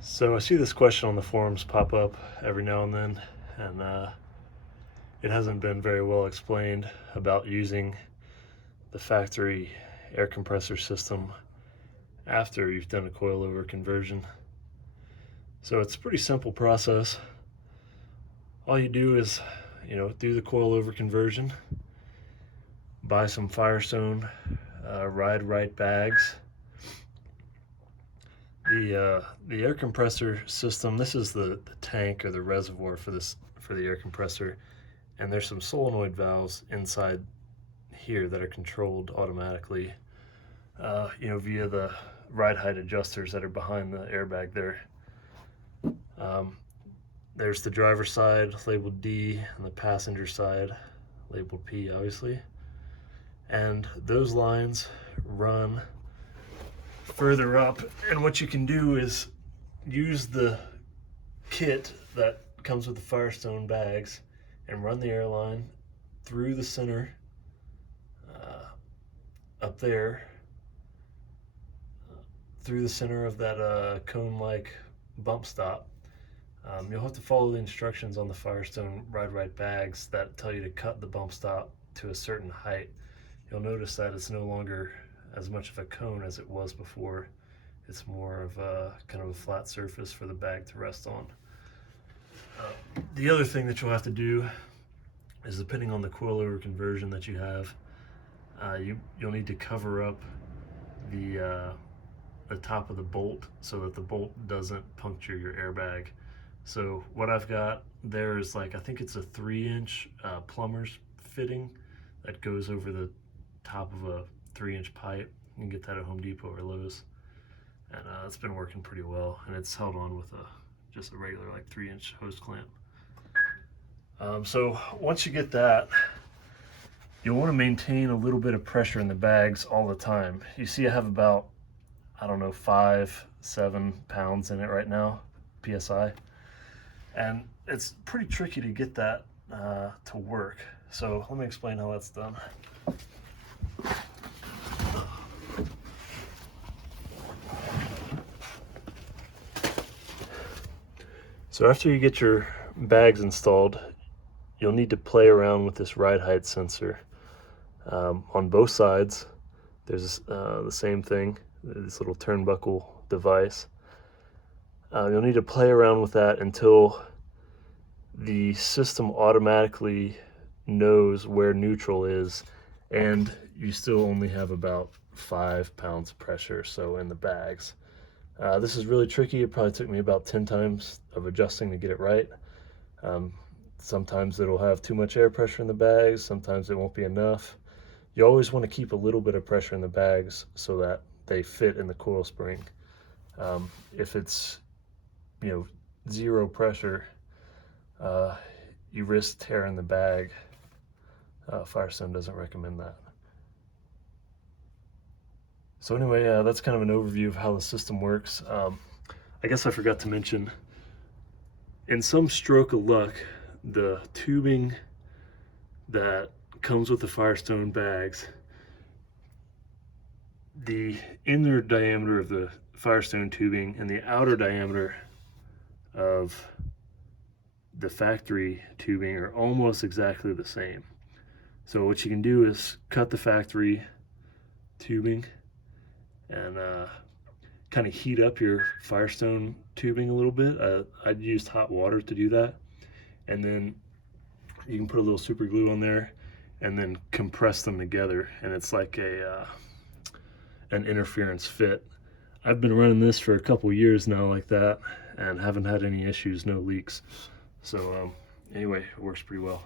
So I see this question on the forums pop up every now and then, and it hasn't been very well explained about using the factory air compressor system after you've done a coilover conversion. So it's a pretty simple process. All you do is, do the coilover conversion, buy some Firestone ride right bags. The air compressor system, this is the tank or the reservoir for the air compressor, and there's some solenoid valves inside here that are controlled automatically, via the ride height adjusters that are behind the airbag there. There's the driver's side labeled D and the passenger side labeled P, obviously. And those lines run further up, and what you can do is use the kit that comes with the Firestone bags and run the airline through the center, up there, through the center of that cone-like bump stop. You'll have to follow the instructions on the Firestone ride right bags that tell you to cut the bump stop to a certain height. You'll notice that it's no longer as much of a cone as it was before. It's more of a kind of a flat surface for the bag to rest on. The other thing that you'll have to do is, depending on the coilover conversion that you have, you'll need to cover up the top of the bolt so that the bolt doesn't puncture your airbag. So what I've got there is, I think it's a 3-inch plumber's fitting that goes over the top of a 3-inch pipe. You can get that at Home Depot or Lowe's, and it's been working pretty well, and it's held on with just a regular 3-inch hose clamp. So once you get that, you'll want to maintain a little bit of pressure in the bags all the time. You see I have about, 5-7 pounds in it right now, PSI, and it's pretty tricky to get that to work. So let me explain how that's done. So after you get your bags installed, you'll need to play around with this ride height sensor. On both sides, there's the same thing, this little turnbuckle device. You'll need to play around with that until the system automatically knows where neutral is, and you still only have about 5 pounds of pressure in the bags. This is really tricky. It probably took me about 10 times of adjusting to get it right. Sometimes it'll have too much air pressure in the bags, sometimes it won't be enough. You always want to keep a little bit of pressure in the bags so that they fit in the coil spring. If it's, zero pressure, you risk tearing the bag. Firestone doesn't recommend that. So anyway, that's kind of an overview of how the system works. I guess I forgot to mention, in some stroke of luck, the tubing that comes with the Firestone bags, the inner diameter of the Firestone tubing and the outer diameter of the factory tubing are almost exactly the same. So what you can do is cut the factory tubing and kind of heat up your Firestone tubing a little bit. I'd used hot water to do that, and then you can put a little super glue on there and then compress them together, and it's like an interference fit. I've been running this for a couple years now like that and haven't had any issues, no leaks. So anyway, it works pretty well.